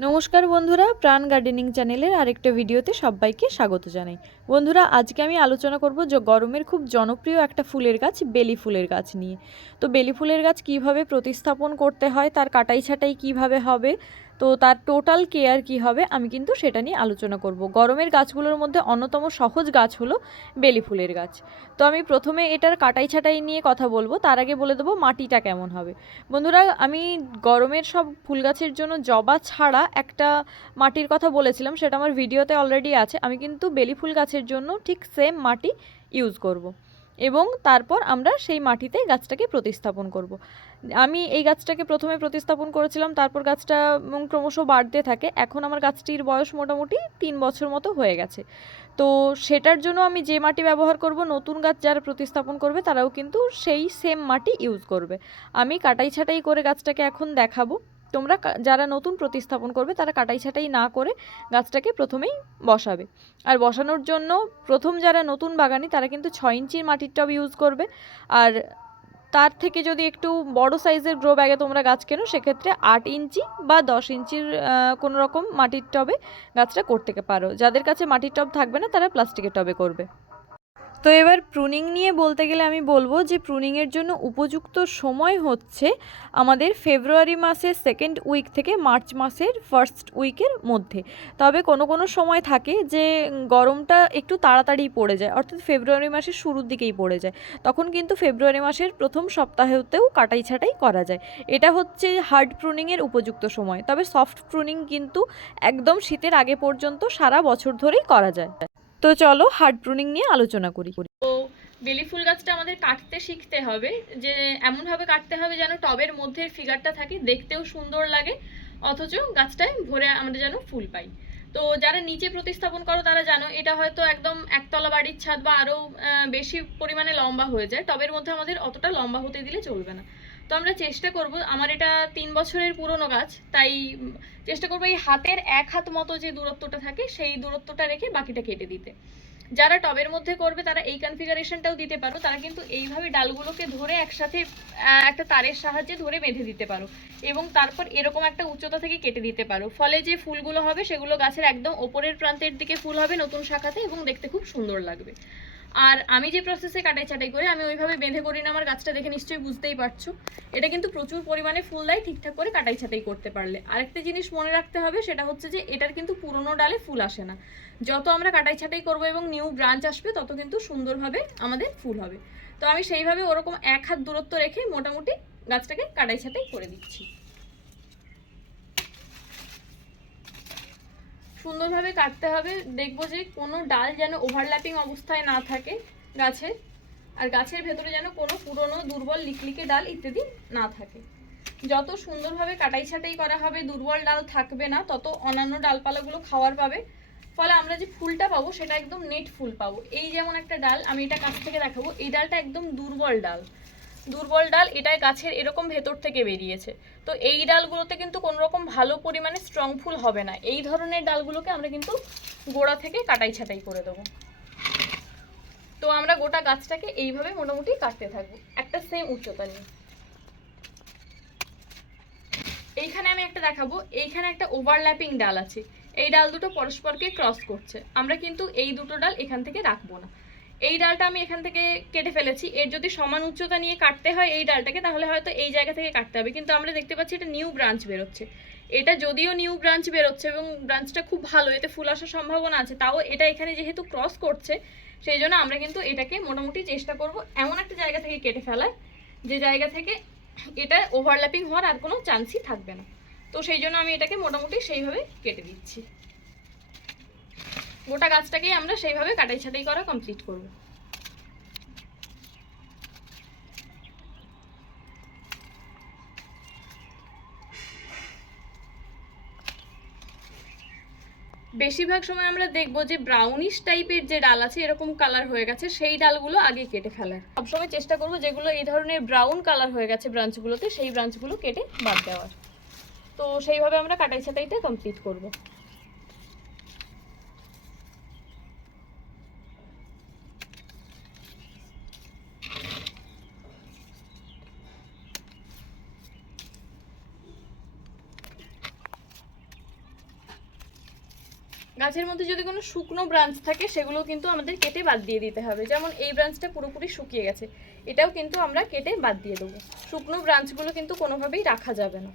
নমস্কার বন্ধুরা, প্রাণ গার্ডেনিং চ্যানেলের আরেকটা ভিডিওতে সবাইকে স্বাগত জানাই। বন্ধুরা, আজকে আমি আলোচনা করব যে গরমের খুব জনপ্রিয় একটা ফুলের গাছ, বেলি ফুলের গাছ নিয়ে। তো বেলি ফুলের গাছ কিভাবে প্রতিস্থাপন করতে হয়, তার কাটাই ছাঁটাই কিভাবে হবে, তো তার টোটাল কেয়ার কি হবে, আমি কিন্তু সেটা নিয়ে আলোচনা করব। গরমের গাছগুলোর মধ্যে অন্যতম সহজ গাছ হলো বেলি ফুলের গাছ। তো আমি প্রথমে এটার কাটাই ছাঁটাই নিয়ে কথা বলবো, তার আগে বলে দেবো মাটিটা কেমন হবে। বন্ধুরা, আমি গরমের সব ফুল গাছের জন্য জবা ছাড়া একটা মাটির কথা বলেছিলাম, সেটা আমার ভিডিওতে অলরেডি আছে। আমি কিন্তু বেলি ফুল গাছের জন্য ঠিক সেম মাটি ইউজ করব এবং তারপর আমরা সেই মাটিতে গাছটাকে প্রতিস্থাপন করব। আমি এই গাছটাকে প্রথমে প্রতিস্থাপন করেছিলাম, তারপর গাছটা ক্রমশ বাড়তে থাকে। এখন আমার গাছটির বয়স মোটামুটি 3 বছর মতো হয়ে গেছে। তো সেটার জন্য আমি যে মাটি ব্যবহার করব, নতুন গাছ যারা প্রতিস্থাপন করবে তারাও কিন্তু সেই সেম মাটি ইউজ করবে। আমি কাটাই ছাঁটাই করে গাছটাকে এখন দেখাবো। তোমরা যারা নতুন প্রতিস্থাপন করবে তারা কাটাই ছাঁটাই না করে গাছটাকে প্রথমেই বসাবে। আর বসানোর জন্য প্রথম যারা নতুন বাগানি তারা কিন্তু 6 ইঞ্চির মাটির টব ইউজ করবে। আর তার থেকে যদি একটু বড় সাইজের গ্রো ব্যাগে তোমরা গাছ কেনো, সেক্ষেত্রে 8 ইঞ্চি বা 10 ইঞ্চির কোনো রকম মাটির টবে গাছটা করতে পারো। যাদের কাছে মাটির টব থাকবে না তারা প্লাস্টিকের টবে করবে। তো এবার প্রুনিং নিয়ে বলতে গেলে আমি বলবো যে প্রুনিংয়ের জন্য উপযুক্ত সময় হচ্ছে আমাদের ফেব্রুয়ারি মাসের সেকেন্ড উইক থেকে মার্চ মাসের ফার্স্ট উইকের মধ্যে। তবে কোনো কোনো সময় থাকে যে গরমটা একটু তাড়াতাড়ি পড়ে যায়, অর্থাৎ ফেব্রুয়ারি মাসের শুরুর দিকেই পড়ে যায়। তখন কিন্তু ফেব্রুয়ারি মাসের প্রথম সপ্তাহেতেও কাটাই ছাঁটাই করা যায়। এটা হচ্ছে হার্ড প্রুনিংয়ের উপযুক্ত সময়। তবে সফট প্রুনিং কিন্তু একদম শীতের আগে পর্যন্ত সারা বছর ধরেই করা যায়। তো চলো হার্ড প্রুনিং নিয়ে আলোচনা করি। তো বেলি ফুল গাছটা আমাদের কাটতে শিখতে হবে, যে এমনভাবে কাটতে হবে যেন টবের মধ্যে ফিগারটা থাকে, দেখতেও সুন্দর লাগে, অথচ গাছটায় ভরে আমরা যেন ফুল পাই। তো যারা নিচে প্রতিস্থাপন করো তারা জানো এটা হয়তো একদম একতলা বাড়ির ছাদ বা আরও বেশি পরিমাণে লম্বা হয়ে যায়, টবের মধ্যে আমাদের অতটা লম্বা হতে দিলে চলবে না। তো আমরা চেষ্টা করব, আমার এটা 3 বছরের পুরনো গাছ, তাই চেষ্টা করবো এই হাতের 1 হাত মতো যে দূরত্বটা থাকে সেই দূরত্বটা রেখে বাকিটা কেটে দিতে। যারা টবের মধ্যে করবে তারা এই কনফিগারেশনটাও দিতে পারো, তারা কিন্তু এইভাবে ডালগুলোকে ধরে একসাথে একটা তারের সাহায্যে ধরে বেঁধে দিতে পারো এবং তারপর এরকম একটা উচ্চতা থেকে কেটে দিতে পারো। ফলে যে ফুলগুলো হবে সেগুলো গাছের একদম ওপরের প্রান্তের দিকে ফুল হবে নতুন শাখাতে এবং দেখতে খুব সুন্দর লাগবে। আর আমি যে প্রসেসে কাটাই ছাটাই করে আমি ওইভাবে বেঁধে করি না, আমার গাছটা দেখে নিশ্চয়ই বুঝতেই পারছো। এটা কিন্তু প্রচুর পরিমাণে ফুল দেয় ঠিকঠাক করে কাটাই ছাটাই করতে পারলে। আরেকটা জিনিস মনে রাখতে হবে, সেটা হচ্ছে যে এটার কিন্তু পুরনো ডালে ফুল আসে না। যত আমরা কাটাই ছাটাই করবো এবং নিউ ব্রাঞ্চ আসবে তত কিন্তু সুন্দরভাবে আমাদের ফুল হবে। তো আমি সেইভাবে ওরকম 1 হাত দূরত্ব রেখে মোটামুটি গাছটাকে কাটাই ছাটাই করে দিচ্ছি। সুন্দরভাবে কাটতে হবে, দেখবো যে কোনো ডাল যেন ওভারল্যাপিং অবস্থায় না থাকে গাছের, আর গাছের ভেতরে যেন কোনো পুরনো দুর্বল লিকলিকে ডাল ইত্যাদি না থাকে। যত সুন্দরভাবে কাটাই ছাটাই করা হবে, দুর্বল ডাল থাকবে না, তত অন্যান্য ডালপালাগুলো খাওয়ার পাবে। ফলে আমরা যে ফুলটা পাবো সেটা একদম নেট ফুল পাবো। এই যেমন একটা ডাল, আমি এটা কাছ থেকে দেখাবো, এই ডালটা একদম দুর্বল ডাল, এটাই গাছের এরকম ভেতর থেকে বেরিয়েছে। তো এই ডালগুলোতে কিন্তু কোনো রকম ভালো পরিমাণে স্ট্রং ফুল হবে না। এই ধরনের ডালগুলোকে আমরা কিন্তু গোড়া থেকে কাটাই ছাটাই করে দেবো। তো আমরা গোটা গাছটাকে এইভাবে মোটামুটি কাটতে থাকবো একটা সেম উচ্চতা নিয়ে। এইখানে আমি একটা দেখাবো, এইখানে একটা ওভারল্যাপিং ডাল আছে, এই ডাল দুটো পরস্পরকে ক্রস করছে। আমরা কিন্তু এই দুটো ডাল এখান থেকে রাখবো না। এই ডালটা আমি এখান থেকে কেটে ফেলেছি। এর যদি সমান উচ্চতা নিয়ে কাটতে হয় এই ডালটাকে, তাহলে হয়তো এই জায়গা থেকে কাটতে হবে, কিন্তু আমরা দেখতে পাচ্ছি এটা নিউ ব্রাঞ্চ বেরোচ্ছে। এটা যদিও নিউ ব্রাঞ্চ বেরোচ্ছে এবং ব্রাঞ্চটা খুব ভালো, এতে ফুল আসার সম্ভাবনা আছে, তাও এটা এখানে যেহেতু ক্রস করছে সেই জন্য আমরা কিন্তু এটাকে মোটামুটি চেষ্টা করব এমন একটা জায়গা থেকে কেটে ফেলার যে জায়গা থেকে এটা ওভারল্যাপিং হওয়ার আর কোনো চান্সই থাকবে না। তো সেই জন্য আমি এটাকে মোটামুটি সেইভাবে কেটে দিচ্ছি। গোটা গাছটাকেই আমরা সেইভাবে কাটাই ছাটাই করা কমপ্লিট করব। বেশিরভাগ সময় আমরা দেখবো যে ব্রাউনিশ টাইপের যে ডাল আছে, এরকম কালার হয়ে গেছে, সেই ডালগুলো আগে কেটে ফেলার। সবসময় চেষ্টা করবো যেগুলো এই ধরনের ব্রাউন কালার হয়ে গেছে ব্রাঞ্চগুলোতে, সেই ব্রাঞ্চগুলো কেটে বাদ দেওয়ার। তো সেইভাবে আমরা কাটাই ছাটাইটা কমপ্লিট করব। গাছের মধ্যে যদি কোনো শুকনো ব্রাঞ্চ থাকে সেগুলো কিন্তু আমাদের কেটে বাদ দিয়ে দিতে হবে। যেমন এই ব্রাঞ্চটা পুরোপুরি শুকিয়ে গেছে, এটাও কিন্তু আমরা কেটে বাদ দিয়ে দেবো। শুকনো ব্রাঞ্চগুলো কিন্তু কোনোভাবেই রাখা যাবে না।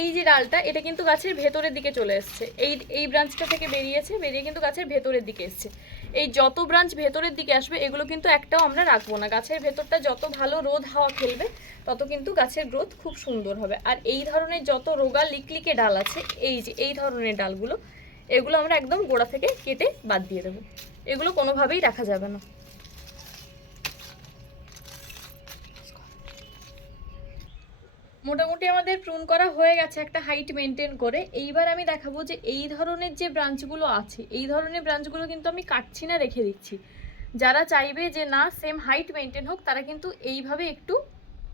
এই যে ডালটা, এটা কিন্তু গাছের ভেতরের দিকে চলে এসছে, এই ব্রাঞ্চটা থেকে বেরিয়ে কিন্তু গাছের ভেতরের দিকে এসছে। এই যত ব্রাঞ্চ ভেতরের দিকে আসবে এগুলো কিন্তু একটাও আমরা রাখবো না। গাছের ভেতরটা যত ভালো রোদ হাওয়া খেলবে তত কিন্তু গাছের গ্রোথ খুব সুন্দর হবে। আর এই ধরনের যত রোগা লিকলিকে ডাল আছে, এই যে এই ধরনের ডালগুলো, এগুলো আমরা একদম গোড়া থেকে কেটে বাদ দিয়ে দেবো। এগুলো কোনোভাবেই রাখা যাবে না। মোটামুটি আমাদের প্রুন করা হয়ে গেছে একটা হাইট মেনটেন করে। এইবার আমি দেখাবো যে এই ধরনের যে ব্রাঞ্চগুলো আছে, এই ধরনের ব্রাঞ্চগুলো কিন্তু আমি কাটছি না, রেখে দিচ্ছি। যারা চাইবে যে না সেম হাইট মেনটেন হোক, তারা কিন্তু এইভাবে একটু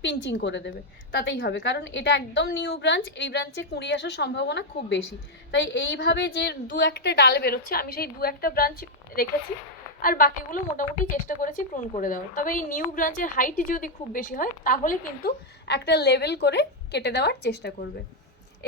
পিঞ্চিং করে দেবে, তাতেই হবে। কারণ এটা একদম নিউ ব্রাঞ্চ, এই ব্রাঞ্চে কুঁড়ি আসার সম্ভাবনা খুব বেশি। তাই এইভাবে যে দু একটা ডাল বেরোচ্ছে, আমি সেই দু একটা ব্রাঞ্চ রেখেছি, আর বাকিগুলো মোটামুটি চেষ্টা করেছি প্রুন করে দেওয়ার। তবে এই নিউ ব্রাঞ্চের হাইট যদি খুব বেশি হয় তাহলে কিন্তু একটা লেভেল করে কেটে দেওয়ার চেষ্টা করবে।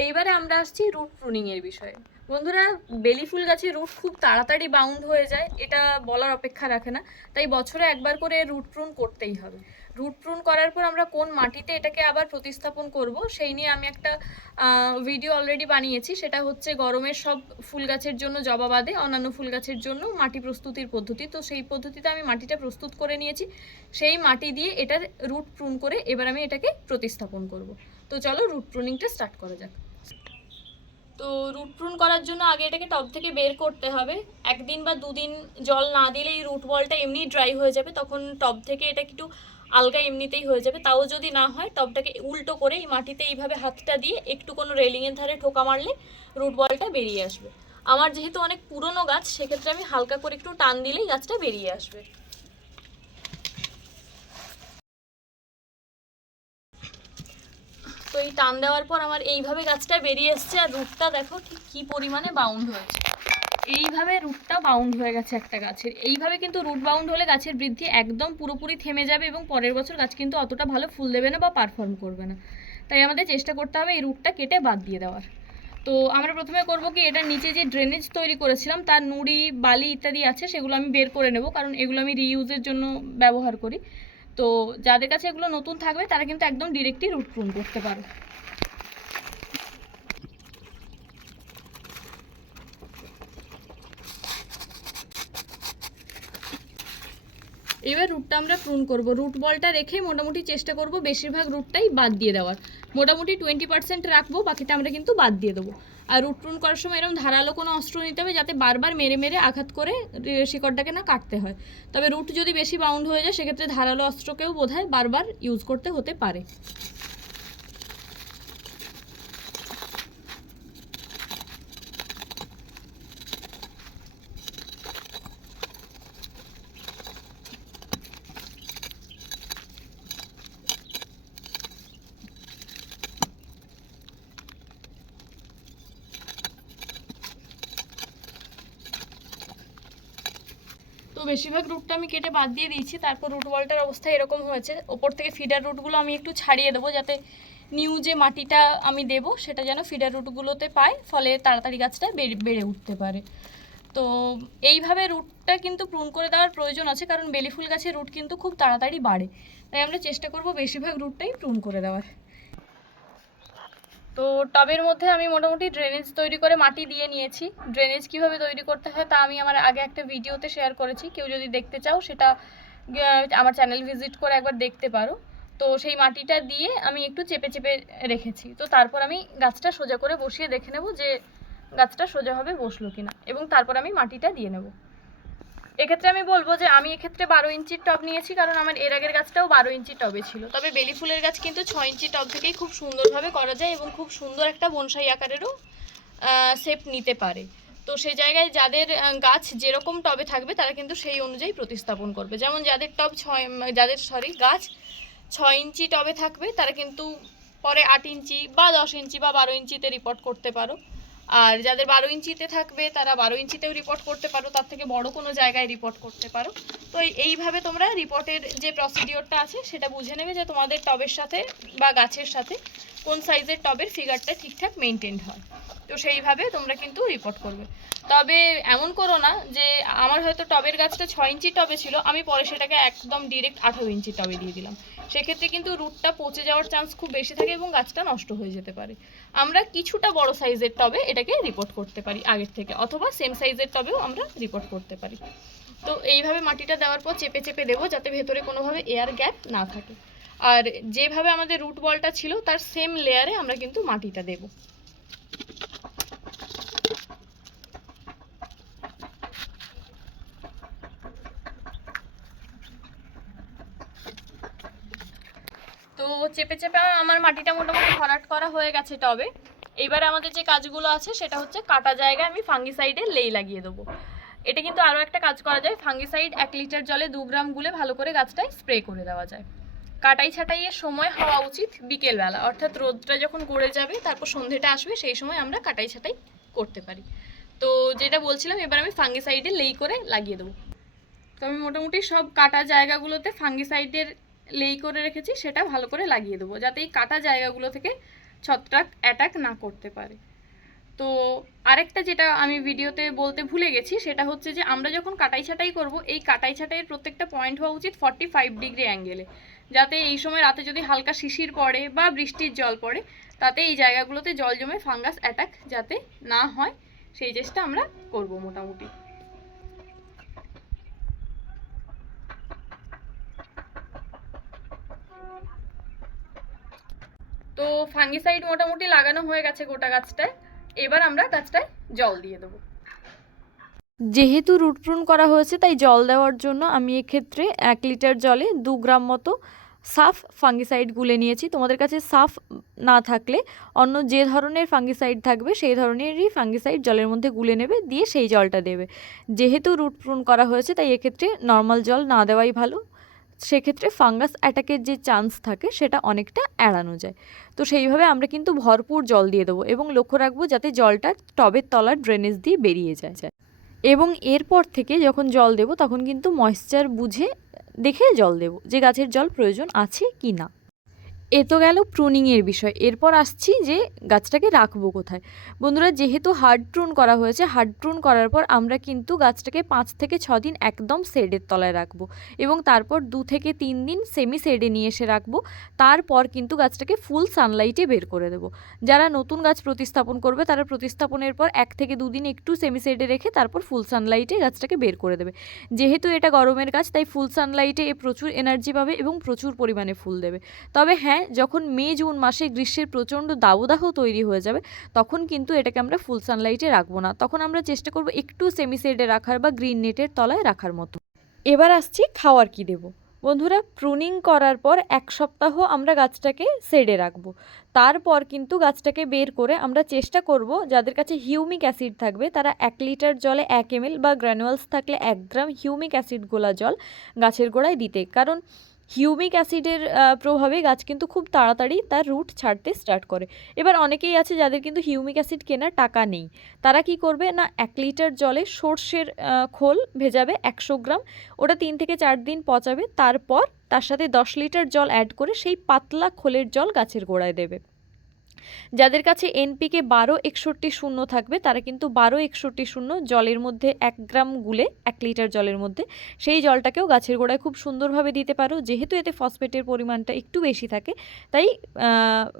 এইবারে আমরা আসছি রুট প্রুনিংয়ের বিষয়ে। বন্ধুরা, বেলি ফুল গাছে রুট খুব তাড়াতাড়ি বাউন্ড হয়ে যায়, এটা বলার অপেক্ষা রাখে না। তাই বছরে একবার করে রুট প্রুন করতেই হবে। রুট প্রুন করার পর আমরা কোন মাটিতে এটাকে আবার প্রতিস্থাপন করব সেই নিয়ে আমি একটা ভিডিও অলরেডি বানিয়েছি। সেটা হচ্ছে গরমের সব ফুল গাছের জন্য, জবা বাদে অন্যান্য ফুল গাছের জন্য মাটি প্রস্তুতির পদ্ধতি। তো সেই পদ্ধতিতে আমি মাটিটা প্রস্তুত করে নিয়েছি, সেই মাটি দিয়ে এটার রুট প্রুন করে এবার আমি এটাকে প্রতিস্থাপন করব। তো চলো রুট প্রুনিংটা স্টার্ট করা যাক। তো রুট প্রুন করার জন্য আগে এটাকে টব থেকে বের করতে হবে। একদিন বা দুদিন জল না দিলে এই রুট বলটা এমনি ড্রাই হয়ে যাবে, তখন টব থেকে এটা একটু আলগা এমনিতেই হয়ে যাবে। তাও যদি না হয়, টবটাকে উল্টো করে এই মাটিতে এইভাবে হাতটা দিয়ে একটু কোনো রেলিংয়ের ধারে ঠোকা মারলে রুট বলটা বেরিয়ে আসবে। আমার যেহেতু অনেক পুরনো গাছ, সেক্ষেত্রে আমি হালকা করে একটু টান দিলেই গাছটা বেরিয়ে আসবে। তো এই টান দেওয়ার পর আমার এইভাবে গাছটা বেরিয়ে এসছে, আর রুটটা দেখো ঠিক কী পরিমাণে বাউন্ড হয়েছে। এইভাবে রুটটা বাউন্ড হয়ে গেছে একটা গাছের। এইভাবে কিন্তু রুট বাউন্ড হলে গাছের বৃদ্ধি একদম পুরোপুরি থেমে যাবে এবং পরের বছর গাছ কিন্তু অতটা ভালো ফুল দেবে না বা পারফর্ম করবে না। তাই আমাদের চেষ্টা করতে হবে এই রুটটা কেটে বাদ দিয়ে দেওয়ার। তো আমরা প্রথমে করব কি, এটার নিচে যে ড্রেনেজ তৈরি করেছিলাম তার নুড়ি বালি ইত্যাদি আছে, সেগুলো আমি বের করে নেব, কারণ এগুলো আমি রিইউজের জন্য ব্যবহার করি। তো যাদের কাছে এগুলো নতুন থাকবে তারা কিন্তু একদম ডিরেক্টলি রুট প্রুন করতে পারে। এবার রুটটা আমরা প্রুন করব। রুট বলটা রেখে মোটামুটি চেষ্টা করব বেশিরভাগ রুটটাই বাদ দিয়ে দেওয়ার। মোটামুটি 20% রাখবো, বাকিটা আমরা কিন্তু বাদ দিয়ে দেবো। আর রুট প্রুন করার সময় এরকম ধারালো কোনো অস্ত্র নিতে হবে, যাতে বারবার মেরে মেরে আঘাত করে শিকড়টাকে না কাটতে হয়। তবে রুট যদি বেশি বাউন্ড হয়ে যায়, সেক্ষেত্রে ধারালো অস্ত্রকেও বোধহয় বারবার ইউজ করতে হতে পারে। তো বেশিরভাগ রুটটা আমি কেটে বাদ দিয়ে দিয়েছি। তারপর রুট বলটার অবস্থা এরকম হয়েছে। ওপর থেকে ফিডার রুটগুলো আমি একটু ছাড়িয়ে দেবো, যাতে নিউ যে মাটিটা আমি দেবো সেটা যেন ফিডার রুটগুলোতে পায়, ফলে তাড়াতাড়ি গাছটা বেড়ে উঠতে পারে। তো এইভাবে রুটটা কিন্তু প্রুন করে দেওয়ার প্রয়োজন আছে, কারণ বেলি ফুল গাছের রুট কিন্তু খুব তাড়াতাড়ি বাড়ে। তাই আমরা চেষ্টা করব বেশিরভাগ রুটটাই প্রুন করে দেওয়ার। তো টবের মধ্যে আমি মোটামুটি ড্রেনেজ তৈরি করে মাটি দিয়ে নিয়েছি। ড্রেনেজ কিভাবে তৈরি করতে হয় তা আমি আমার আগে একটা ভিডিওতে শেয়ার করেছি, কেউ যদি দেখতে চাও সেটা আমার চ্যানেল ভিজিট করে একবার দেখতে পারো। তো সেই মাটিটা দিয়ে আমি একটু চেপে চেপে রেখেছি। তো তারপর আমি গাছটা সোজা করে বসিয়ে দেখে নেব যে গাছটা সোজাভাবে বসলো কিনা, এবং তারপর আমি মাটিটা দিয়ে নেব। এক্ষেত্রে আমি বলবো যে আমি এক্ষেত্রে 12 ইঞ্চির টব নিয়েছি, কারণ আমার এর আগের গাছটাও 12 ইঞ্চির টবে ছিল। তবে বেলি ফুলের গাছ কিন্তু 6 ইঞ্চি টব থেকেই খুব সুন্দরভাবে করা যায়, এবং খুব সুন্দর একটা বনসাই আকারেরও শেপ নিতে পারে। তো সেই জায়গায় যাদের গাছ যেরকম টবে থাকবে তারা কিন্তু সেই অনুযায়ী প্রতিস্থাপন করবে। যেমন যাদের গাছ 6 ইঞ্চি টবে থাকবে, তারা কিন্তু পরে 8 ইঞ্চি বা 10 ইঞ্চি বা 12 ইঞ্চিতে রিপোর্ট করতে পারো। আর যাদের 12 ইঞ্চিতে থাকবে তারা 12 ইঞ্চিতেও রিপোর্ট করতে পারো, তার থেকে বড় কোনো জায়গায় রিপোর্ট করতে পারো। তো এইভাবে তোমরা রিপোর্টের যে প্রসিডিওরটা আছে সেটা বুঝে নেবে যে তোমাদের টবের সাথে বা গাছের সাথে কোন সাইজের টবের ফিগারটা ঠিকঠাক মেনটেন হয়। তো সেইভাবে তোমরা কিন্তু রিপোর্ট করবে। তবে এমন করো না যে আমার হয়তো টবের গাছটা 6 ইঞ্চি টবে ছিল, আমি পরে সেটাকে একদম ডিরেক্ট 18 ইঞ্চি টবে দিয়ে দিলাম। সেক্ষেত্রে কিন্তু রুটটা পচে যাওয়ার চান্স খুব বেশি থাকে এবং গাছটা নষ্ট হয়ে যেতে পারে। আমরা কিছুটা বড় সাইজের টবে এটাকে রিপোর্ট করতে পারি আগের থেকে, অথবা সেম সাইজের টবেও আমরা রিপোর্ট করতে পারি। তো এইভাবে মাটিটা দেওয়ার পর চেপে চেপে দেবো যাতে ভেতরে কোনোভাবে এয়ার গ্যাপ না থাকে। আর যেভাবে আমাদের রুট বলটা ছিল তার সেম লেয়ারে আমরা কিন্তু মাটিটা দেবো। তো চেপে চেপে আমার মাটিটা মোটামুটি ভরাট করা হয়ে গেছে টবে। এবারে আমাদের যে কাজগুলো আছে সেটা হচ্ছে কাটা জায়গায় আমি ফাঙ্গিসাইডের লেই লাগিয়ে দেবো। এটা কিন্তু আরও একটা কাজ করা যায়, ফাঙ্গিসাইড 1 লিটার জলে 2 গ্রাম গুলে ভালো করে গাছটায় স্প্রে করে দেওয়া যায়। কাটাই ছাটাইয়ের সময় হওয়া উচিত বিকেলবেলা, অর্থাৎ রোদটা যখন গড়ে যাবে তারপর সন্ধ্যেটা আসবে, সেই সময় আমরা কাটাই ছাটাই করতে পারি। তো যেটা বলছিলাম, এবার আমি ফাঙ্গিসাইডে লেই করে লাগিয়ে দেবো। তো আমি মোটামুটি সব কাটা জায়গাগুলোতে ফাঙ্গিসাইডের লেই করে রেখেছি, সেটা ভালো করে লাগিয়ে দেবো যাতে এই কাটা জায়গাগুলো থেকে ছত্রাক অ্যাটাক না করতে পারে। তো আরেকটা যেটা আমি ভিডিওতে বলতে ভুলে গেছি সেটা হচ্ছে যে আমরা যখন কাটাই ছাটাই করব, এই কাটাই ছাটাইয়ের প্রত্যেকটা পয়েন্ট হওয়া উচিত 45 ডিগ্রি অ্যাঙ্গেলে, যাতে এই সময় রাতে যদি হালকা শিশির পড়ে বা বৃষ্টির জল পড়ে তাতে এই জায়গাগুলোতে জল জমে ফাঙ্গাস অ্যাটাক যাতে না হয় সেই চেষ্টা আমরা করব মোটামুটি। তো ফাঙ্গিসাইড মোটামুটি লাগানো হয়ে গেছে গোটা গাছটায়। এবার আমরা গাছটায় জল দিয়ে দেবো। যেহেতু রুট প্রুন করা হয়েছে তাই জল দেওয়ার জন্য আমি এক্ষেত্রে 1 লিটার জলে 2 গ্রাম মতো সাফ ফাঙ্গিসাইড গুলে নিয়েছি। তোমাদের কাছে সাফ না থাকলে অন্য যে ধরনের ফাঙ্গিসাইড থাকবে সেই ধরনেরই ফাঙ্গিসাইড জলের মধ্যে গুলে নেবে, দিয়ে সেই জলটা দেবে। যেহেতু রুট প্রুন করা হয়েছে তাই এক্ষেত্রে নর্মাল জল না দেওয়াই ভালো, সেক্ষেত্রে ফাঙ্গাস অ্যাটাকের যে চান্স থাকে সেটা অনেকটা এড়ানো যায়। তো সেইভাবে আমরা কিন্তু ভরপুর জল দিয়ে দেবো এবং লক্ষ্য রাখবো যাতে জলটা টবের তলার ড্রেনেজ দিয়ে বেরিয়ে যায়। এবং এরপর থেকে যখন জল দেব তখন কিন্তু ময়েশ্চার বুঝে দেখে জল দেব যে গাছের জল প্রয়োজন আছে কি না। এ তো গেল প্রুনিংয়ের বিষয়। এরপর আসছি যে গাছটাকে রাখবো কোথায়। বন্ধুরা, যেহেতু হার্ড প্রুন করা হয়েছে, হার্ড প্রুন করার পর আমরা কিন্তু গাছটাকে 5 থেকে 6 দিন একদম শেডের তলায় রাখবো এবং তারপর 2 থেকে 3 দিন সেমি শেডে নিয়ে এসে রাখবো। তারপর কিন্তু গাছটাকে ফুল সানলাইটে বের করে দেবো। যারা নতুন গাছ প্রতিস্থাপন করবে তারা প্রতিস্থাপনের পর 1 থেকে 2 দিন একটু সেমি শেডে রেখে তারপর ফুল সানলাইটে গাছটাকে বের করে দেবে। যেহেতু এটা গরমের গাছ তাই ফুল সানলাইটে প্রচুর এনার্জি পাবে এবং প্রচুর পরিমাণে ফুল দেবে। তবে হ্যাঁ, যখন মে জুন মাসে গ্রীষ্মের প্রচণ্ড দাবদাহ তৈরি হয়ে যাবে তখন কিন্তু এটাকে আমরা ফুল সানলাইটে রাখবো না, তখন আমরা চেষ্টা করব একটু সেমি শেডে রাখার বা গ্রিন নেটের তলায় রাখার মতো। এবার আসছি খাওয়ার কি দেব। বন্ধুরা, প্রুনিং করার পর 1 সপ্তাহ আমরা গাছটাকে শেডে রাখবো। তারপর কিন্তু গাছটাকে বের করে আমরা চেষ্টা করব যাদের কাছে হিউমিক অ্যাসিড থাকবে তারা 1 লিটার জলে 1 ml বা গ্র্যানুয়ালস থাকলে 1 গ্রাম হিউমিক অ্যাসিড গোলা জল গাছের গোড়ায় দিতে, কারণ হিউমিক অ্যাসিডের প্রভাবে গাছ কিন্তু খুব তাড়াতাড়ি তার রুট ছাড়তে স্টার্ট করে। এবার অনেকেই আছে যাদের কিন্তু হিউমিক অ্যাসিড কেনার টাকা নেই, তারা কি করবে না 1 লিটার জলে সর্ষের খোল ভেজাবে 100 গ্রাম, ওটা 3 থেকে 4 দিন পচাবে, তারপর তার সাথে 10 লিটার জল অ্যাড করে সেই পাতলা খোলের জল গাছের গোড়ায় দেবে। যাদের কাছে এনপিকে 12-61-0 থাকবে তারা কিন্তু 12-61-0 জলের মধ্যে 1 গ্রাম গুলে 1 লিটার জলের মধ্যে সেই জলটাকেও গাছের গোড়ায় খুব সুন্দরভাবে দিতে পারো। যেহেতু এতে ফসফেটের পরিমাণটা একটু বেশি থাকে তাই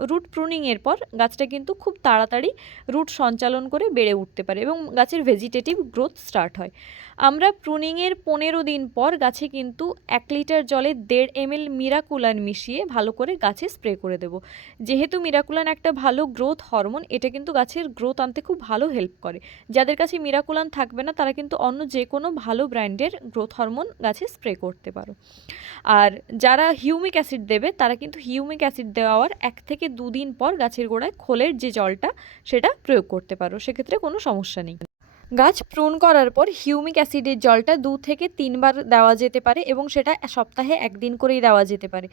রুট প্রুনিংয়ের পর গাছটা কিন্তু খুব তাড়াতাড়ি রুট সঞ্চালন করে বেড়ে উঠতে পারে এবং গাছের ভেজিটেটিভ গ্রোথ স্টার্ট হয়। আমরা প্রুনিংয়ের 15 দিন পর গাছে কিন্তু 1 লিটার জলে 1.5 ml মিরাকুলান মিশিয়ে ভালো করে গাছে স্প্রে করে দেব। যেহেতু মিরাকুলান একটা ভালো গ্রোথ হরমোন, এটা কিন্তু গাছের গ্রোথ আনতে খুব ভালো হেল্প করে। যাদের কাছে মিরাকুলান থাকবে না তারা কিন্তু অন্য যে কোনো ভালো ব্র্যান্ডের গ্রোথ হরমোন গাছে স্প্রে করতে পারো। আর যারা হিউমিক অ্যাসিড দেবে তারা কিন্তু হিউমিক অ্যাসিড দেওয়ার 1 থেকে 2 দিন পর গাছের গোড়ায় খোলের যে জলটা সেটা প্রয়োগ করতে পারো, সেক্ষেত্রে কোনো সমস্যা নেই। গাছ প্রুন করার পর হিউমিক অ্যাসিডের জলটা 2 থেকে 3 বার দেওয়া যেতে পারে এবং সেটা সপ্তাহে 1 দিন করেই দেওয়া যেতে পারে।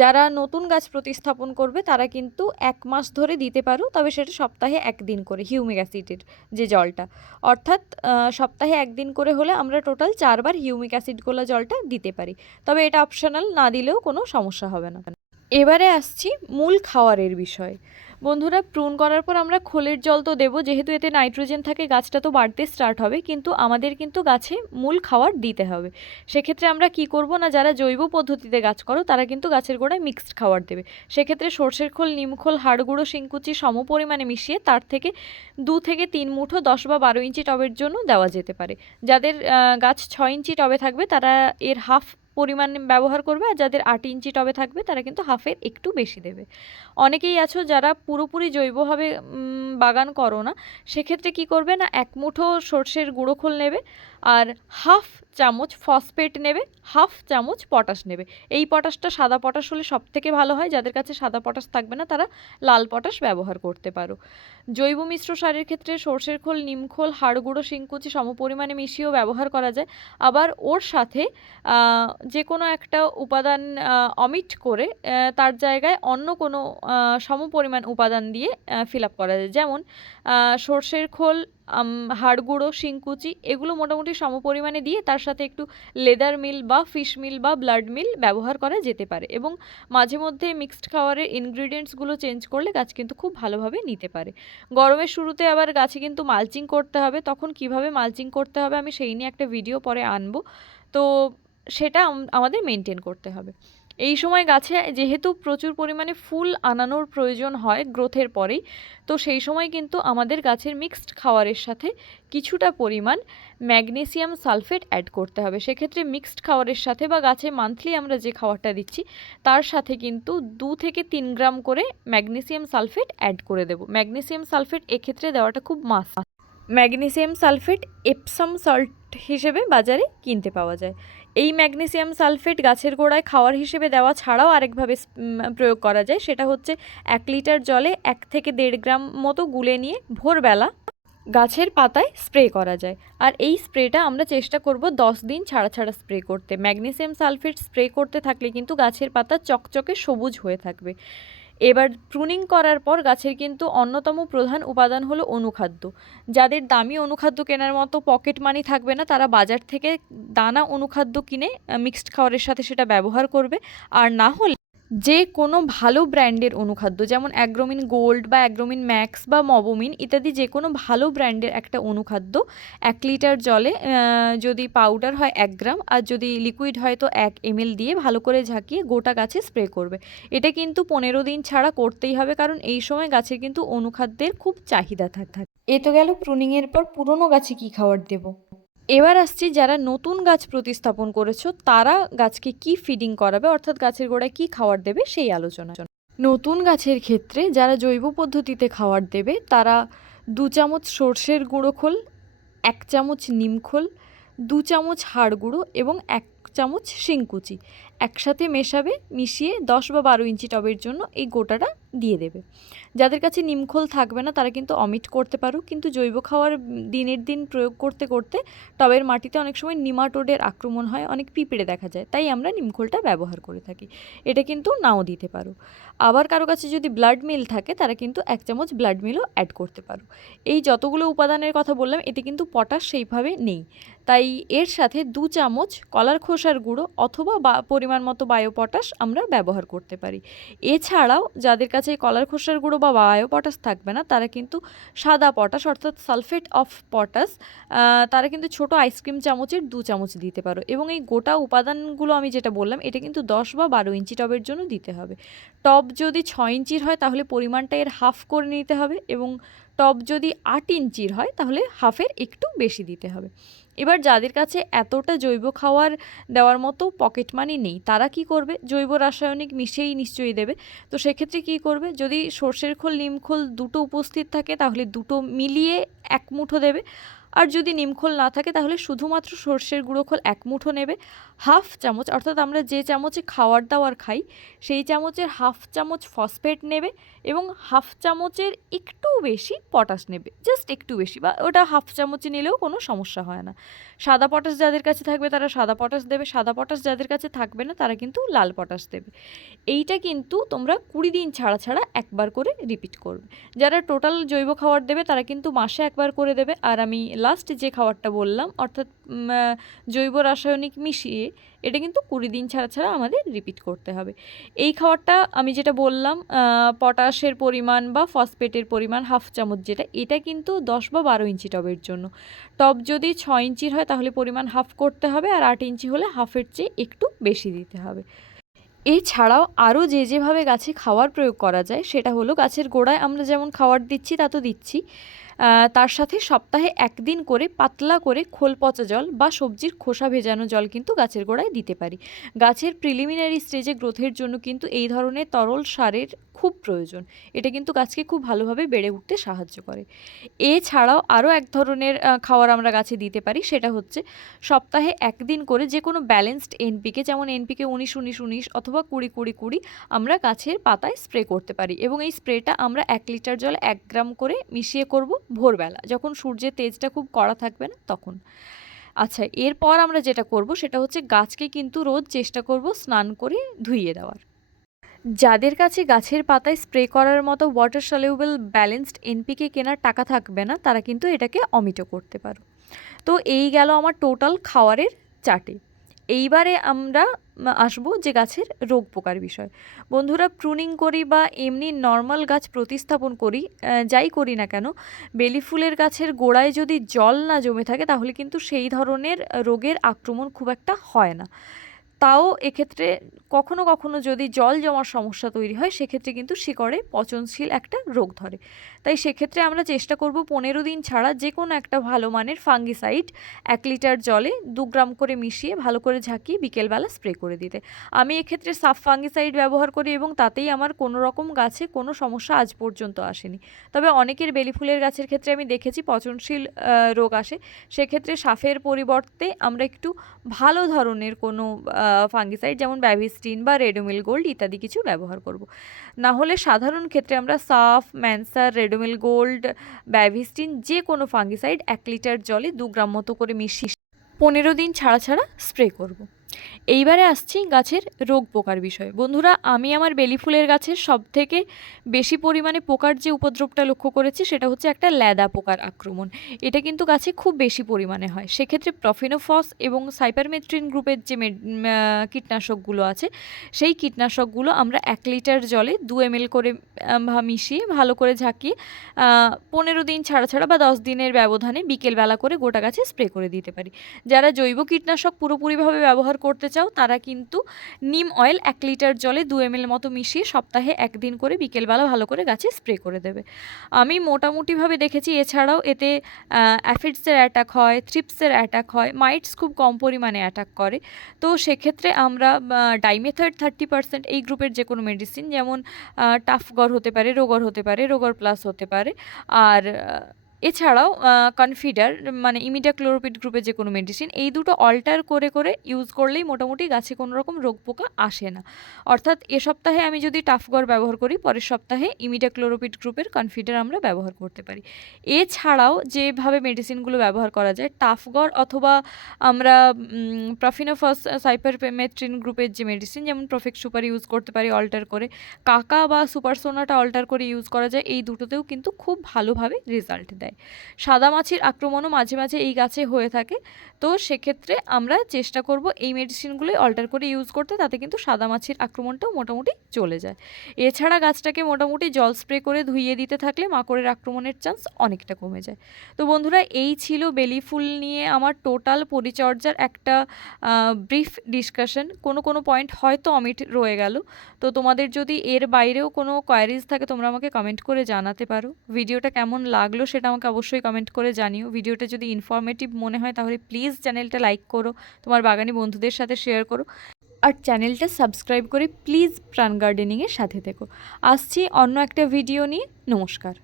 যারা নতুন গাছ প্রতিস্থাপন করবে তারা কিন্তু 1 মাস ধরে দিতে পারো, তবে সেটা সপ্তাহে 1 দিন করে হিউমিক অ্যাসিডের যে জলটা, অর্থাৎ সপ্তাহে 1 দিন করে হলে আমরা টোটাল 4 বার হিউমিক অ্যাসিড গোলা জলটা দিতে পারি। তবে এটা অপশনাল, না দিলেও কোনো সমস্যা হবে না। এবারে আসছি মূল খাওয়ারের বিষয়ে। বন্ধুরা, প্রুন করার পর আমরা খোলের জল তো দেবো, যেহেতু এতে নাইট্রোজেন থাকে গাছটা তো বাড়তে স্টার্ট হবে, কিন্তু আমাদের কিন্তু গাছে মূল খাওয়ার দিতে হবে। সেক্ষেত্রে আমরা কি করব না, যারা জৈব পদ্ধতিতে গাছ করো তারা কিন্তু গাছের গোড়ায় মিক্সড খাবার দেবে। সেক্ষেত্রে সর্ষের খোল, নিমখোল, হাড় গুঁড়ো, শিংকুচি সম পরিমাণে মিশিয়ে তার থেকে 2 থেকে 3 মুঠো 10 বা 12 ইঞ্চি টবের জন্য দেওয়া যেতে পারে। যাদের গাছ 6 ইঞ্চি টবে থাকবে তারা এর হাফ পরিমাণ ব্যবহার করবে, আর যাদের 8 ইঞ্চি টবে থাকবে তারা কিন্তু হাফের একটু বেশি দেবে। অনেকেই আছো যারা পুরোপুরি জৈবভাবে বাগান করো না, সেক্ষেত্রে কি করবে না, 1 মুঠো সর্ষের গুঁড়ো খোল নেবে আর হাফ চামচ ফসফেট নেবে, হাফ চামচ পটাশ নেবে। এই পটাশটা সাদা পটাশ হলে সব থেকে ভালো হয়, যাদের কাছে সাদা পটাশ থাকবে না তারা লাল পটাশ ব্যবহার করতে পারো। জৈব মিশ্র সারের ক্ষেত্রে সর্ষের খোল, নিমখোল, হাড় গুঁড়ো, শিংকুচি সমপরিমাণে মিশিয়েও ব্যবহার করা যায়। আবার ওর সাথে যে কোনো একটা উপাদান অমিট করে তার জায়গায় অন্য কোনো সমপরিমাণ উপাদান দিয়ে ফিল আপ করা যায়। যেমন সর্ষের খোল, হাড় গুঁড়ো, শিংকুচি এগুলো মোটামুটি সমপরিমাণে দিয়ে তার সাথে একটু লেদার মিল বা ফিশ মিল বা ব্লাড মিল ব্যবহার করা যেতে পারে, এবং মাঝে মধ্যে মিক্সড খাবারের ইনগ্রিডিয়েন্টসগুলো চেঞ্জ করলে গাছ কিন্তু খুব ভালোভাবে নিতে পারে। গরমের শুরুতে আবার গাছে কিন্তু মালচিং করতে হবে, তখন কিভাবে মালচিং করতে হবে আমি সেই নিয়ে একটা ভিডিও পরে আনবো, তো সেটা আমাদের মেনটেন করতে হবে। এই সময় গাছে যেহেতু প্রচুর পরিমাণে ফুল আনানোর প্রয়োজন হয় গ্রোথের পরেই, তো সেই সময় কিন্তু আমাদের গাছের মিক্সড খাবারের সাথে কিছুটা পরিমাণ ম্যাগনেসিয়াম সালফেট অ্যাড করতে হবে। সেক্ষেত্রে মিক্সড খাবারের সাথে বা গাছে মান্থলি আমরা যে খাবারটা দিচ্ছি তার সাথে কিন্তু 2 থেকে 3 গ্রাম করে ম্যাগনেসিয়াম সালফেট অ্যাড করে দেব। ম্যাগনেসিয়াম সালফেট এক্ষেত্রে দেওয়াটা খুব must. Magnesium sulphate Epsom salt হিসেবে বাজারে কিনতে পাওয়া যায়। এই ম্যাগনেসিয়াম সালফেট গাছের গোড়ায় খাওয়ার হিসেবে দেওয়া ছাড়াও আরেকভাবে প্রয়োগ করা যায়, সেটা হচ্ছে 1 লিটার জলে 1 থেকে 1.5 গ্রাম মতো গুলে নিয়ে ভোরবেলা গাছের পাতায় স্প্রে করা যায়। আর এই স্প্রেটা আমরা চেষ্টা করব 10 দিন ছাড়া ছাড়া স্প্রে করতে। ম্যাগনেসিয়াম সালফেট স্প্রে করতে থাকলে কিন্তু গাছের পাতা চকচকে সবুজ হয়ে থাকবে। এবার প্রুনিং করার পর গাছের কিন্তু অন্যতম প্রধান উপাদান হলো অনুখাদ্য। যাদের দামি অনুখাদ্য কেনার মতো পকেট মানি থাকবে না তারা বাজার থেকে দানা অনুখাদ্য কিনে মিক্সড খাবারের সাথে সেটা ব্যবহার করবে। আর না হলে যে কোনো ভালো ব্র্যান্ডের অনুখাদ্য, যেমন অ্যাগ্রোমিন গোল্ড বা অ্যাগ্রোমিন ম্যাক্স বা মবোমিন ইত্যাদি যে কোনো ভালো ব্র্যান্ডের একটা অনুখাদ্য 1 লিটার জলে যদি পাউডার হয় 1 গ্রাম আর যদি লিকুইড হয় তো 1 ml দিয়ে ভালো করে ঝাঁকিয়ে গোটা গাছে স্প্রে করবে। এটা কিন্তু 15 দিন ছাড়া করতেই হবে, কারণ এই সময় গাছের কিন্তু অনুখাদ্যের খুব চাহিদা থাকে। এ তো গেল প্রুনিংয়ের পর পুরনো গাছে কী খাবার দেব। এবার আসছি যারা নতুন গাছ প্রতিস্থাপন করেছো তারা গাছকে কি ফিডিং করাবে, অর্থাৎ গাছের গোড়ায় কি খাবার দেবে সেই আলোচনা। নতুন গাছের ক্ষেত্রে যারা জৈব পদ্ধতিতে খাবার দেবে তারা 2 চামচ সর্ষের গুঁড়ো খোল, 1 চামচ নিমখোল, 2 চামচ হাড় গুঁড়ো এবং 1 চামচ শিংকুচি একসাথে মেশাবে, মিশিয়ে 10 বা 12 ইঞ্চি টবের জন্য এই গোটাটা দিয়ে দেবে। যাদের কাছে নিমখোল থাকবে না তারা কিন্তু অমিট করতে পারো, কিন্তু জৈব খাবার দিনের দিন প্রয়োগ করতে করতে টবের মাটিতে অনেক সময় নিমাটোডের আক্রমণ হয়, অনেক পিঁপড়ে দেখা যায়, তাই আমরা নিমখোলটা ব্যবহার করে থাকি। এটা কিন্তু নাও দিতে পারো। আবার কারো কাছে যদি ব্লাড মিল থাকে তারা কিন্তু 1 চামচ ব্লাড মিলও অ্যাড করতে পারো। এই যতগুলো উপাদানের কথা বললাম এতে কিন্তু পটাশ সেইভাবে নেই, তাই এর সাথে 2 চামচ কলার খোসার গুঁড়ো অথবা পরিমাণ মতো বায়ো পটাশ আমরা ব্যবহার করতে পারি। এছাড়াও যাদের কাছে কলার খোসার গুঁড়ো বা বায়ো পটাশ থাকবে না তারা কিন্তু সাদা পটাশ অর্থাৎ সালফেট অফ পটাশ তারা কিন্তু ছোট আইসক্রিম চামচের 2 চামচ দিতে পারো। এবং এই গোটা উপাদানগুলো আমি যেটা বললাম এটা কিন্তু 10 বা 12 ইঞ্চি টবের জন্য দিতে হবে। টব যদি 6 ইঞ্চির হয় তাহলে পরিমাণটা এর হাফ করে নিতে হবে, এবং টব যদি 8 ইঞ্চির হয় তাহলে হাফের একটু বেশি দিতে হবে। এবার যাদের কাছে এতটা জৈব খাবার দেওয়ার মতো পকেট মানি নেই তারা কি করবে, জৈব রাসায়নিক মিশিয়েই নিশ্চয়ই দেবে। তো সেক্ষেত্রে কি করবে, যদি সর্ষের খোল নিমখোল দুটো উপস্থিত থাকে তাহলে দুটো মিলিয়ে 1 মুঠো দেবে, আর যদি নিমখোল না থাকে তাহলে শুধুমাত্র সর্ষের গুঁড়ো খোল 1 মুঠো নেবে, হাফ চামচ অর্থাৎ আমরা যে চামচে খাওয়ার দাওয়ার খাই সেই চামচের হাফ চামচ ফসফেট নেবে এবং হাফ চামচের একটু বেশি পটাশ নেবে, জাস্ট একটু বেশি, বা ওটা হাফ চামচে নিলেও কোনো সমস্যা হয় না। সাদা পটাশ যাদের কাছে থাকবে তারা সাদা পটাশ দেবে, সাদা পটাশ যাদের কাছে থাকবে না তারা কিন্তু লাল পটাশ দেবে। এইটা কিন্তু তোমরা 20 দিন ছাড়া ছাড়া একবার করে রিপিট করবে। যারা টোটাল জৈব খাবার দেবে তারা কিন্তু মাসে একবার করে দেবে। আর আমি লাস্ট যে খাবারটা বললাম অর্থাৎ জৈব রাসায়নিক মিশিয়ে, এটা কিন্তু 20 দিন ছাড়া ছাড়া আমাদের রিপিট করতে হবে। এই খাবারটা আমি যেটা বললাম পটাশের পরিমাণ বা ফসফেটের পরিমাণ হাফ চামচ যেটা, এটা কিন্তু 10 বা 12 ইঞ্চি টবের জন্য। টব যদি 6 ইঞ্চির হয় তাহলে পরিমাণ হাফ করতে হবে, আর 8 ইঞ্চি হলে হাফের চেয়ে একটু বেশি দিতে হবে। এছাড়াও আরও যেভাবে গাছে খাওয়ার প্রয়োগ করা যায় সেটা হলো, গাছের গোড়ায় আমরা যেমন খাবার দিচ্ছি তা তো দিচ্ছি, তার সাথে সপ্তাহে 1 দিন করে পাতলা করে খোল পচা জল বা সবজির খোসা ভেজানো জল কিন্তু গাছের গোড়ায় দিতে পারি। গাছের প্রিলিমিনারি স্টেজে গ্রোথের জন্য কিন্তু এই ধরনের তরল সারের খুব প্রয়োজন। এটা কিন্তু গাছকে খুব ভালোভাবে বেড়ে উঠতে সাহায্য করে। এছাড়াও আরও এক ধরনের খাবার আমরা গাছে দিতে পারি, সেটা হচ্ছে সপ্তাহে 1 দিন করে যে কোনো ব্যালেন্সড এনপিকে, যেমন এনপিকে 19-19-19 অথবা 20-20-20 আমরা গাছের পাতায় স্প্রে করতে পারি। এবং এই স্প্রেটা আমরা 1 লিটার জলে 1 গ্রাম করে মিশিয়ে করব ভোরবেলা, যখন সূর্যের তেজটা খুব কড়া থাকবে না তখন। আচ্ছা, এরপর আমরা যেটা করব সেটা হচ্ছে গাছকে কিন্তু রোজ চেষ্টা করব স্নান করে ধুইয়ে দেওয়ার। যাদের কাছে গাছের পাতায় স্প্রে করার মতো ওয়াটার সলিউবল ব্যালেন্সড এনপিকে কেনার টাকা থাকবে না, তারা কিন্তু এটাকে অমিটও করতে পারো। তো এই গেল আমার টোটাল খাওয়ারের চার্টে। এইবারে আমরা আসবো যে গাছের রোগ পোকার বিষয়। বন্ধুরা, প্রুনিং করি বা এমনি নর্মাল গাছ প্রতিস্থাপন করি, যাই করি না কেন, বেলি ফুলের গাছের গোড়ায় যদি জল না জমে থাকে তাহলে কিন্তু সেই ধরনের রোগের আক্রমণ খুব একটা হয় না। তাও এক্ষেত্রে কখনো কখনো যদি জল জমার সমস্যা তৈরি হয় সেক্ষেত্রে কিন্তু শিকড়ে পচনশীল একটা রোগ ধরে। তাই সেক্ষেত্রে আমরা চেষ্টা করব 15 দিন ছাড়া যে কোনো একটা ভালো মানের ফাঙ্গিসাইড 1 লিটার জলে 2 গ্রাম করে মিশিয়ে ভালো করে ঝাঁকিয়ে বিকেলবেলা স্প্রে করে দিতে। আমি এক্ষেত্রে সাফ ফাঙ্গিসাইড ব্যবহার করি এবং তাতেই আমার কোনো রকম গাছে কোনো সমস্যা আজ পর্যন্ত আসেনি। তবে অনেকের বেলি ফুলের গাছের ক্ষেত্রে আমি দেখেছি পচনশীল রোগ আসে, সেক্ষেত্রে সাফের পরিবর্তে আমরা একটু ভালো ধরনের কোনো ফাঙ্গিসাইড যেমন ব্যাভিস্টিন বা রেডোমিল গোল্ড ইত্যাদি কিছু ব্যবহার করব। না হলে সাধারণ ক্ষেত্রে আমরা সাফ, ম্যানসার, রেডোমিল গোল্ড, ব্যাভিস্টিন যে কোনো ফাঙ্গিসাইড 1 লিটার জলে 2 গ্রাম মতো করে মিশিয়ে 15 দিন ছাড়া ছাড়া স্প্রে করব। এইবারে আসছি গাছের রোগ পোকার বিষয়ে। বন্ধুরা, আমি আমার বেলি ফুলের গাছের সবথেকে বেশি পরিমাণে পোকার যে উপদ্রবটা লক্ষ্য করেছি সেটা হচ্ছে একটা ল্যাদা পোকার আক্রমণ। এটা কিন্তু গাছে খুব বেশি পরিমাণে হয়। সেক্ষেত্রে প্রফিনোফস এবং সাইপারমেথ্রিন গ্রুপের যে কীটনাশকগুলো আছে সেই কীটনাশকগুলো আমরা 1 লিটার জলে 2 ml করে মিশিয়ে ভালো করে ঝাঁকিয়ে 15 দিন ছাড়া ছাড়া বা 10 দিনের ব্যবধানে বিকেলবেলা করে গোটা গাছে স্প্রে করে দিতে পারি। যারা জৈব কীটনাশক পুরোপুরিভাবে ব্যবহার করতে চাও তারা কিন্তু নিম অয়েল 1 লিটার জলে 2 ml মতো মিশিয়ে সপ্তাহে 1 দিন করে বিকেলবেলা ভালো করে গাছে স্প্রে করে দেবে। আমি মোটামুটিভাবে দেখেছি এছাড়াও এতে অ্যাফিডসের অ্যাটাক হয়, থ্রিপসের অ্যাটাক হয়, মাইটস খুব কম পরিমাণে অ্যাটাক করে। তো সেক্ষেত্রে আমরা ডাইমেথয়েড 30% এই গ্রুপের যে কোনো মেডিসিন, যেমন টাফগর হতে পারে, রোগর হতে পারে, রোগর প্লাস হতে পারে, আর এছাড়াও কনফিডার মানে ইমিডাক্লোরোপিড গ্রুপের যে কোনো মেডিসিন, এই দুটো অল্টার করে করে ইউজ করলেই মোটামুটি গাছে কোনো রকম রোগ পোকা আসে না। অর্থাৎ এ সপ্তাহে আমি যদি টাফগর ব্যবহার করি, পরের সপ্তাহে ইমিডাক্লোরোপিড গ্রুপের কনফিডার আমরা ব্যবহার করতে পারি। এছাড়াও যেভাবে মেডিসিনগুলো ব্যবহার করা যায়, টাফগর অথবা আমরা প্রফিনোফস সাইপারমেথ্রিন গ্রুপের যে মেডিসিন যেমন প্রফেক্ট সুপার ইউজ করতে পারি অল্টার করে, কাকা বা সুপারসোনাটা অল্টার করে ইউজ করা যায়। এই দুটোতেও কিন্তু খুব ভালোভাবে রেজাল্ট দেয়। সাদামাছির আক্রমণও মাঝে মাঝে এই গাছে হয়ে থাকে, তো সেক্ষেত্রে আমরা চেষ্টা করব এই মেডিসিনগুলোই অল্টার করে ইউজ করতে, তাতে কিন্তু সাদামাছির আক্রমণটাও মোটামুটি চলে যায়। এছাড়া গাছটাকে মোটামুটি জল স্প্রে করে ধুইয়ে দিতে থাকলে মাকড়ের আক্রমণের চান্স অনেকটা কমে যায়। তো বন্ধুরা, এই ছিল বেলি ফুল নিয়ে আমার টোটাল পরিচর্যার একটা ব্রিফ ডিসকাশন। কোনো পয়েন্ট হয়তো অমিট রয়ে গেল, তো তোমাদের যদি এর বাইরেও কোনো কোয়ারিজ থাকে তোমরা আমাকে কমেন্ট করে জানাতে পারো। ভিডিওটা কেমন লাগলো সেটা আমাকে অবশ্যই কমেন্ট করে জানিও। ভিডিওটা যদি ইনফরমেটিভ মনে হয় তাহলে প্লিজ চ্যানেলটা লাইক করো, তোমার বাগানি বন্ধুদের সাথে শেয়ার করো, আর চ্যানেলটা সাবস্ক্রাইব করে প্লিজ প্রাণ গার্ডেনিংয়ের সাথে থেকো। আসছি অন্য একটা ভিডিও নিয়ে। নমস্কার।